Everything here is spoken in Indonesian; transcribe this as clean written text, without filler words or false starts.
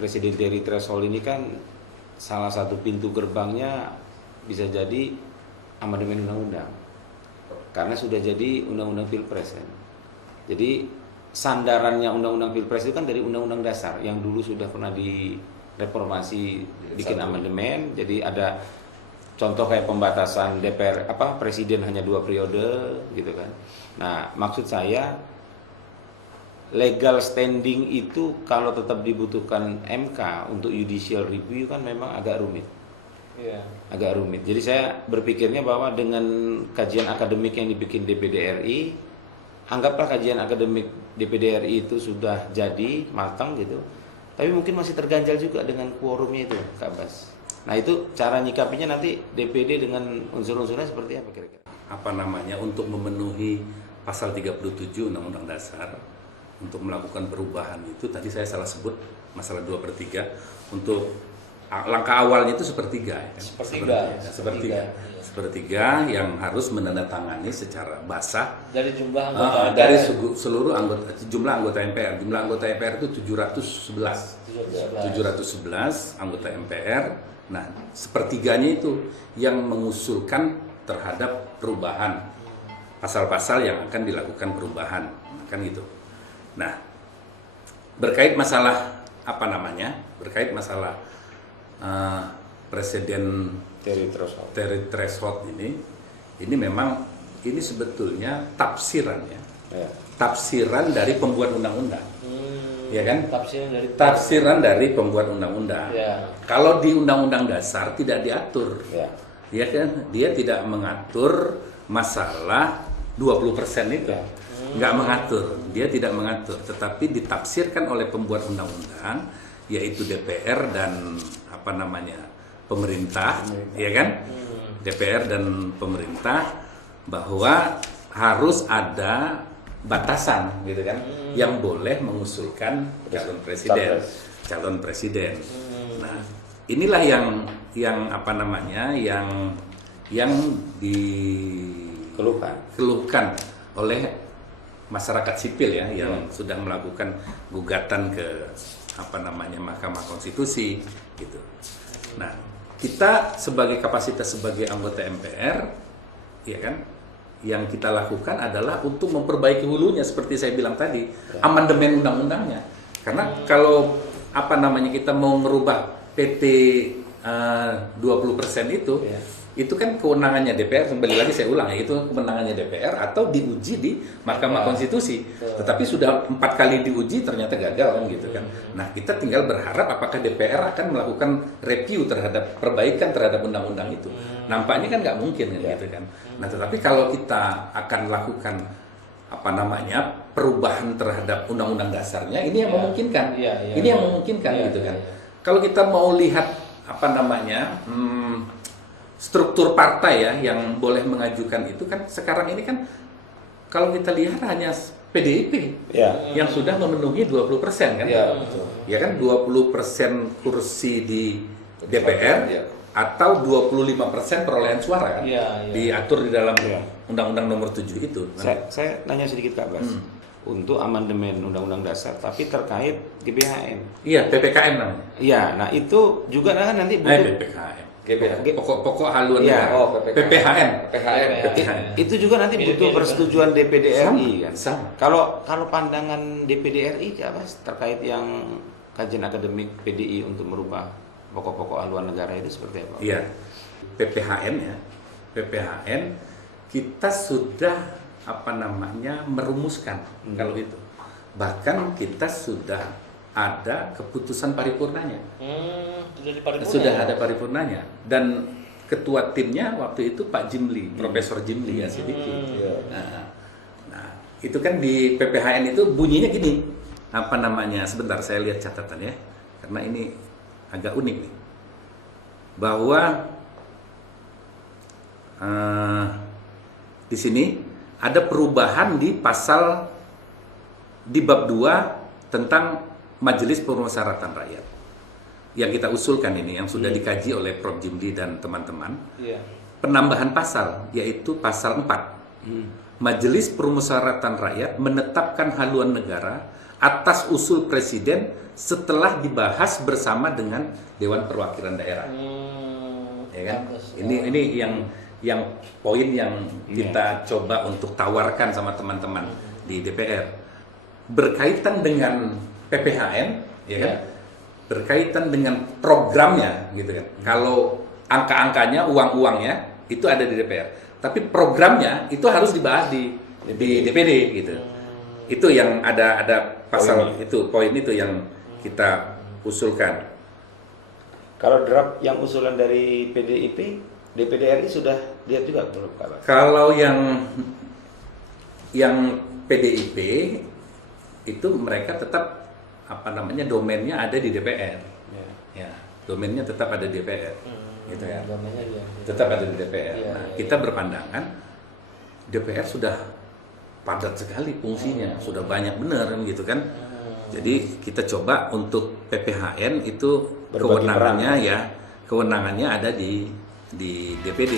presidensial threshold ini kan salah satu pintu gerbangnya bisa jadi amandemen undang-undang. Karena sudah jadi undang-undang Pilpres kan. Jadi sandarannya undang-undang Pilpres itu kan dari undang-undang dasar yang dulu sudah pernah direformasi bikin amandemen. Jadi ada contoh kayak pembatasan DPR presiden hanya 2 periode gitu kan. Nah, maksud saya legal standing itu kalau tetap dibutuhkan MK untuk judicial review kan memang agak rumit. Agak rumit. Jadi saya berpikirnya bahwa dengan kajian akademik yang dibikin DPD RI, anggaplah kajian akademik DPD RI itu sudah jadi matang gitu, tapi mungkin masih terganjal juga dengan quorumnya itu, Kak Bas. Nah itu cara nyikapinya nanti DPD dengan unsur-unsurnya seperti apa kira-kira? Untuk memenuhi pasal 37 Undang-Undang Dasar untuk melakukan perubahan itu tadi saya salah sebut masalah 2/3 untuk langkah awalnya itu sepertiga, ya kan? Sepertiga yang harus menandatangani secara basah dari jumlah anggota dari seluruh jumlah anggota MPR. Jumlah anggota MPR itu 711 anggota MPR. Nah, sepertiganya itu yang mengusulkan terhadap perubahan pasal-pasal yang akan dilakukan perubahan, kan gitu. Nah, berkait masalah presiden threshold ini memang ini sebetulnya tafsiran dari pembuat undang-undang, ya kan? Tafsiran dari pembuat undang-undang. Kalau di Undang-Undang Dasar tidak diatur, ya kan? Dia tidak mengatur masalah 20% itu, nggak mengatur, dia tidak mengatur, tetapi ditafsirkan oleh pembuat undang-undang, yaitu DPR dan pemerintah, ya kan? DPR dan pemerintah bahwa harus ada batasan, gitu kan, yang boleh mengusulkan calon presiden. Nah, inilah yang dikeluhkan oleh masyarakat sipil ya, yang sudah melakukan gugatan ke Mahkamah Konstitusi gitu. Nah, kita sebagai kapasitas sebagai anggota MPR, ya kan, yang kita lakukan adalah untuk memperbaiki hulunya seperti saya bilang tadi, amandemen undang-undangnya. Karena kalau kita mau merubah PT 20% itu kan kewenangannya DPR, kembali lagi saya ulang ya, itu kewenangannya DPR atau diuji di Mahkamah Konstitusi. Tetapi sudah 4 kali diuji ternyata gagal kan gitu kan. Nah, kita tinggal berharap apakah DPR akan melakukan review terhadap perbaikan terhadap undang-undang itu. Nampaknya kan nggak mungkin kan gitu kan. Nah, tetapi kalau kita akan lakukan perubahan terhadap undang-undang dasarnya, ini yang memungkinkan. Ini yang memungkinkan gitu kan. Kalau kita mau lihat struktur partai ya yang boleh mengajukan itu kan sekarang ini kan kalau kita lihat hanya PDIP yang sudah memenuhi 20% kan, ya kan, 20% kursi di DPR atau 25% perolehan suara kan, diatur di dalam Undang-Undang Nomor 7 itu. Saya nanya sedikit Kak Bas, untuk amandemen Undang-Undang Dasar, tapi terkait GBHN. Iya, PPKM namanya. Iya, nah itu juga kan nanti butuh pokok haluan PPHN. Itu juga nanti butuh persetujuan DPD RI kan. Sama. Kalau pandangan DPD RI apa terkait yang kajian akademik PDI untuk merubah pokok-pokok haluan negara itu seperti apa? Iya. PPHN kita sudah merumuskan kalau itu. Bahkan kita sudah ada keputusan paripurnanya. Sudah ada paripurnanya. Dan ketua timnya waktu itu Pak Jimli, Profesor Jimli Asidiki. Nah, itu kan di PPHN itu bunyinya gini. Sebentar saya lihat catatan ya. Karena ini agak unik nih. Bahwa di sini ada perubahan di pasal di bab 2 tentang Majelis Permusyawaratan Rakyat yang kita usulkan ini, yang sudah dikaji oleh Prof. Jimli dan teman-teman. Penambahan pasal, yaitu pasal 4. Majelis Permusyawaratan Rakyat menetapkan haluan negara atas usul presiden setelah dibahas bersama dengan Dewan Perwakilan Daerah. Ya kan? Ini yang poin yang kita coba untuk tawarkan sama teman-teman di DPR berkaitan dengan PPHN, ya kan? Berkaitan dengan programnya, gitu kan? Kalau angka-angkanya, uang-uangnya itu ada di DPR, tapi programnya itu harus dibahas di DPD, gitu. Itu yang ada pasal poin itu yang kita usulkan. Kalau draft yang usulan dari PDIP, DPD RI sudah lihat juga belum, Pak? Kalau yang PDIP itu mereka tetap domainnya ada di DPR. Ya, domainnya tetap ada di DPR. Gitu ya. Tetap ada di DPR. Nah, kita berpandangan DPR sudah padat sekali fungsinya, sudah banyak benar gitu kan. Jadi kita coba untuk PPHN itu kewenangannya ada di DPD.